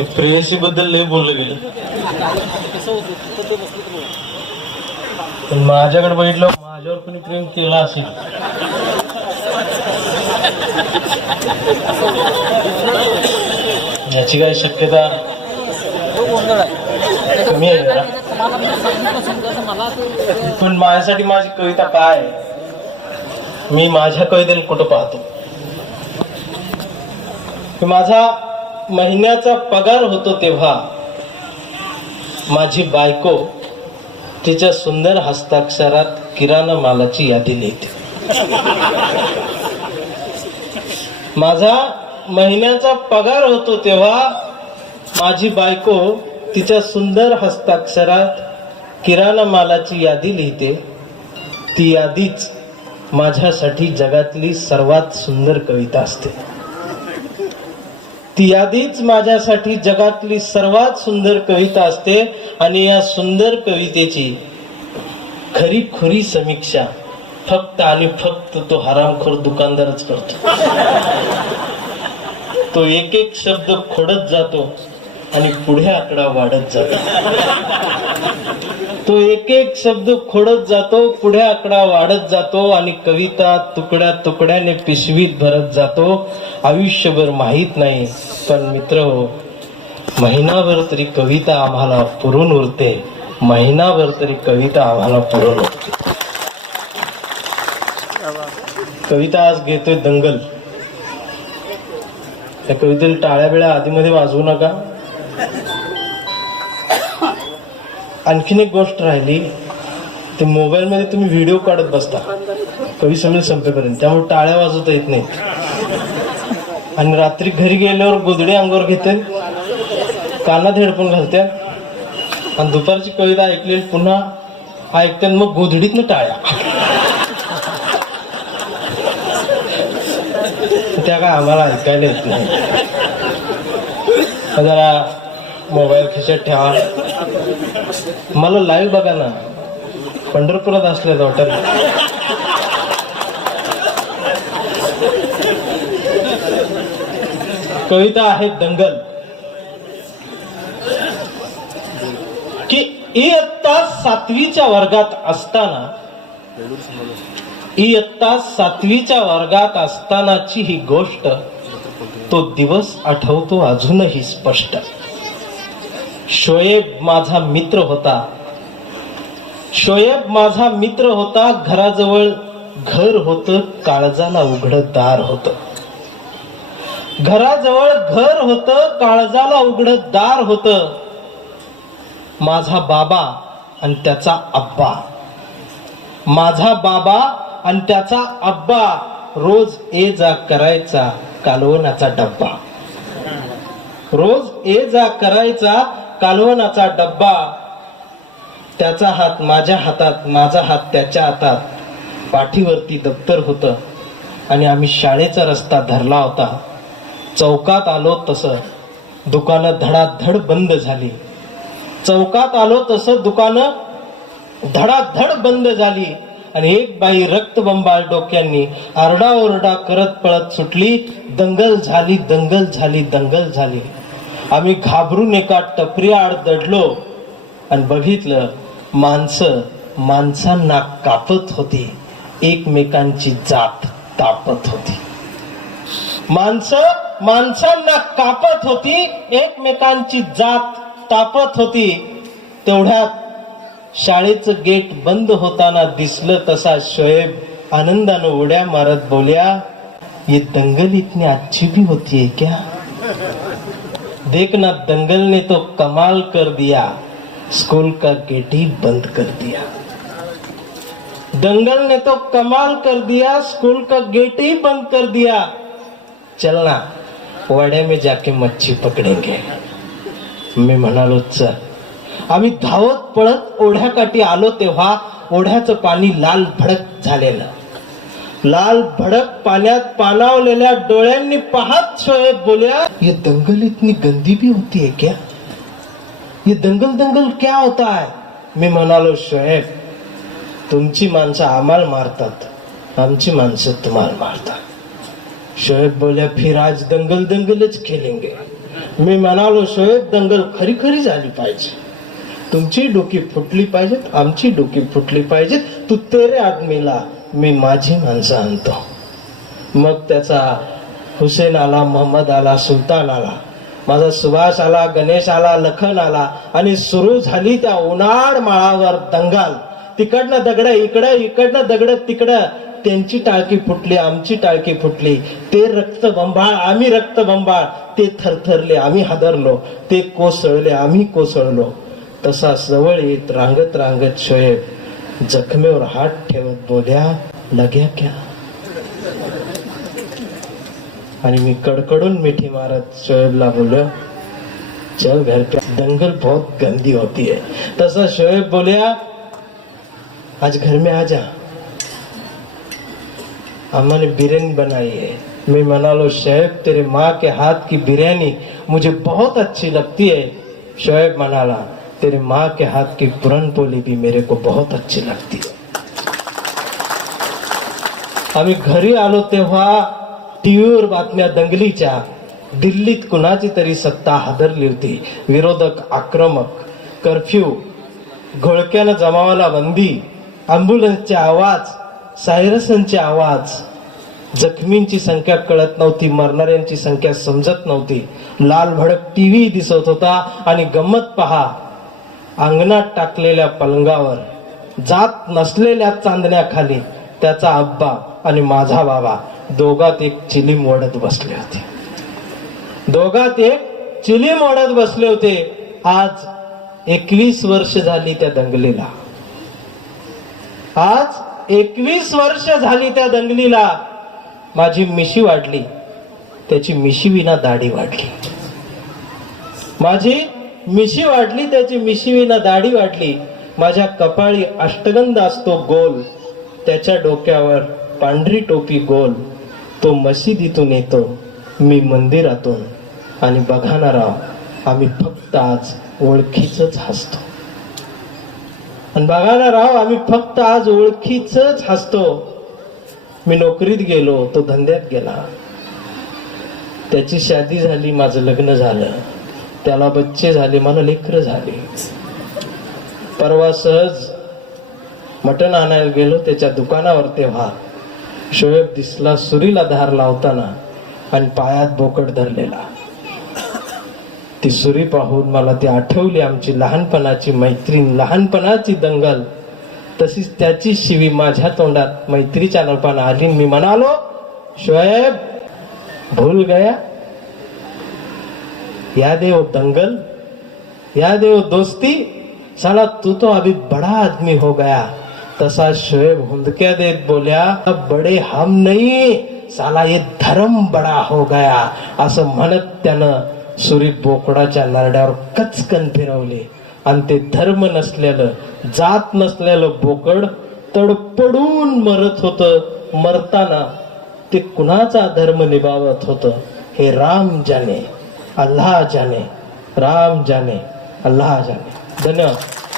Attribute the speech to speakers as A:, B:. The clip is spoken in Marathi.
A: ते प्रेयसी बद्दल लय बोललं गेलं. पण माझ्याकडे बघितलं माझ्यावर कोणी प्रेम केला असेल. याची काय शक्यता? कमी आहे पण माझ्यासाठी माझी कविता काय? आहे? मी माझ्या कवितेला कुठं पाहतो? की माझा महिन्याचा पगार होतो तेव्हा माझी बायको तिच्या सुंदर हस्ताक्षरात किराणा मालाची यादी लिहिते. माझा महिन्याचा पगार होतो तेव्हा माझी बायको तिच्या सुंदर हस्ताक्षरात किराणा मालाची यादी लिहिते. ती यादीच माझ्यासाठी जगातली सर्वात सुंदर कविता असते. ती यादीच माझ्यासाठी जगातली सर्वात सुंदर कविता असते आणि या सुंदर कवितेची खरी खुरी समीक्षा फक्त आणि फक्त तो हरामखोर दुकानदारच करतो. तो एक एक शब्द खोडत जातो आणि पुढे आकडा वाढत जातो. तो एक एक शब्द खोडत जातो पुढे आकडा वाढत जातो आणि कविता तुकड्या तुकड्याने पिशवीत भरत जातो. आयुष्यभर माहीत नाही पण मित्र हो महिनाभर तरी कविता आम्हाला पुरून उरते. महिनाभर तरी कविता आम्हाला पुरून उरते. कविता आज घेतोय दंगल. त्या कवितेला टाळ्या बिळ्या आधीमध्ये वाजवू नका. आणखीन एक गोष्ट राहिली ते मोबाईलमध्ये तुम्ही व्हिडिओ काढत बसता. कवी सगळे संपेपर्यंत. त्यामुळे टाळ्या वाजवता येत नाही आणि रात्री घरी गेल्यावर गोधडी अंगावर घेते कानात हेडफोन घालत्या आणि दुपारची कविता ऐकलेली पुन्हा ऐकते आणि मग गोधडीतनं टाळ्या. त्या काय आम्हाला ऐकायला येत नाही. जरा मोबाईल खिशात ठेवा. मला लाईव्ह बघा ना. पंढरपुरात असले हॉटेल कविता आहे दंगल. की इयत्ता सातवीच्या वर्गात असताना इयत्ता सातवीच्या वर्गात असतानाची ही गोष्ट तो दिवस आठवतो अजूनही स्पष्ट. शोएब माझा मित्र होता. शोएब माझा मित्र होता घराजवळ घर होत काळजाला उघड दार होत. घराजवळ घर होत काळजाला उघड दार होत. माझा बाबा आणि त्याचा अब्बा. माझा बाबा आणि त्याचा अब्बा रोज ये जा करायचा कालवण्याचा डब्बा. रोज ये जा करायचा कालवनाचा डब्बा त्याचा हात माझ्या हातात माझा हात त्याच्या हातात. पाठीवरती दप्तर होतं आणि आम्ही शाळेचा रस्ता धरला होता. चौकात आलो तसं दुकानं धडाधड बंद झाली. चौकात आलो तसं दुकानं धडाधड बंद झाली आणि एक बाई रक्तबंबाळ डोक्यांनी आरडाओरडा करत पळत सुटली. दंगल झाली दंगल झाली दंगल झाली. आम्ही घाबरून एका टपरीआड दडलो आणि बघितलं माणसं माणसांना कापत होती. एकमेकांची जात तापत होती. माणसं माणसांना कापत होती एकमेकांची जात तापत होती. तेवढ्यात शाळेचं गेट बंद होताना दिसलं तसा शोएब आनंदानं उड्या मारत बोल्या ये दंगल इतनी अच्छी भी होती है क्या? देखना दंगल ने तो कमाल कर दिया स्कूल का गेट ही बंद कर दिया। दंगल ने तो कमाल कर दिया स्कूल का गेट ही बंद कर दिया। चलना वडे में जाके मच्छी पकडेंगे। मी म्हणालो चल. आम्ही धावत पळत ओढ्याकाठी आलो तेव्हा ओढ्याचं पाणी लाल भडक झालेलं. लाल भडक पाण्यात पानावलेल्या डोळ्यांनी पाहत शोएब बोल्या ये दंगल इतनी गंदी भी होती है क्या? ये दंगल दंगल क्या होता है? मी म्हणालो शोएब तुमची माणसं आम्हाला मारतात आमची माणसं तुम्हाला मारतात. शोएब बोल्या फिर आज दंगल दंगलच खेलेंगे. मी म्हणालो शोएब दंगल खरी खरी झाली पाहिजे. तुमची डोकी फुटली पाहिजेत आमची डोकी फुटली पाहिजेत तू तेरे आदमीला मी माझी माणसं आणतो. मग त्याचा हुसेन आला मोहम्मद आला सुलतान आला. माझा सुभाष आला गणेश आला लखन आला आणि सुरू झाली त्या उन्हाळ माळावर दंगाल. तिकडनं दगड इकडं इकडनं दगड तिकडं. त्यांची टाळकी फुटली आमची टाळकी फुटली. ते रक्त बंबाळ आम्ही रक्त बंबाळ ते थरथरले आम्ही हादरलो. ते कोसळले आम्ही कोसळलो. तसा जवळ येत रांगत रांगत शोएब. जखमेवर हात ठेवत बोल्या लग्या क्या आणि मी कडकडून मिठी मारत शोएबला बोलो चल घर पे दंगल बहुत गंदी होती है. तसा शोएब बोलिया आज घर में आ जा। अम्मा ने बिरयानी बनाई है। मैं मना लो शोएब तेरे माँ के हाथ की बिरयानी मुझे बहुत अच्छी लगती है। शोएब मनाला तेरे माँ के हाथ की पुरन पोली भी मेरे को बहुत अच्छी लगती है। आम्ही घरी आलो तेव्हा टीव्हीवर बातम्या दंगलीच्या दिल्लीत कुणाची तरी सत्ता हादरली होती. विरोधक आक्रमक कर्फ्यू घोळक्यानं जमावाला बंदी अँब्युलन्सचे आवाज सायरसांचे आवाज जखमींची संख्या कळत नव्हती मरणाऱ्यांची संख्या समजत नव्हती. लाल भडक टीव्ही दिसत होता आणि गंमत पहा अंगणात टाकलेल्या पलंगावर जात नसलेल्या चांदण्याखाली त्याचा अब्बा आणि माझा बाबा दोघात एक चिलीम ओढत बसले होते. दोघात एक चिलीम ओढत बसले होते. आज एकवीस वर्ष झाली त्या दंगलीला. आज एकवीस वर्ष झाली त्या दंगलीला. माझी मिशी वाढली. त्याची मिशी विना दाढी वाढली. माझी मिशी वाढली त्याची मिशी विना दाढी वाढली. माझ्या कपाळी अष्टगंध असतो गोल. त्याच्या डोक्यावर पांढरी टोपी गोल. तो मशिदीतून येतो मी मंदिरातून. आणि बघा ना राव आम्ही फक्त आज ओळखीच हसतो. आणि बघा ना राव आम्ही फक्त आज ओळखीच हसतो. मी नोकरीत गेलो तो धंद्यात गेला. त्याची शादी झाली माझं लग्न झालं. त्याला बच्चे झाले मला लेकर झाले. परवा सहज मटण आणायला गेलो त्याच्या दुकानावर तेव्हा. शोएब दिसला सुरीला धार लावताना आणि पायात बोकड धरलेला. ती सुरी पाहून मला ती आठवली आमची लहानपणाची मैत्रीण. लहानपणाची दंगल तशीच त्याची शिवी माझ्या तोंडात मैत्रीच्या नपानं आली. मी म्हणालो शोएब भूल गया? याद है वो दंगल याद है वो दोस्ती साला तू तो अभी बड़ा आदमी हो गया। तसा शोएब हुंदक्या देत बोल्या अब बडे हम नहीं साला ये धर्म बडा हो गया। असं म्हणत त्यानं सुरी बोकडाच्या नरड्यावर कचकन फिरवले. आणि ते धर्म नसलेलं जात नसलेलं बोकड तडपडून मरत होत. मरताना ते कुणाचा धर्म निभावत होत हे राम जाने. अल्लाह जाने राम जाने अल्लाह जाने. धन्यवाद.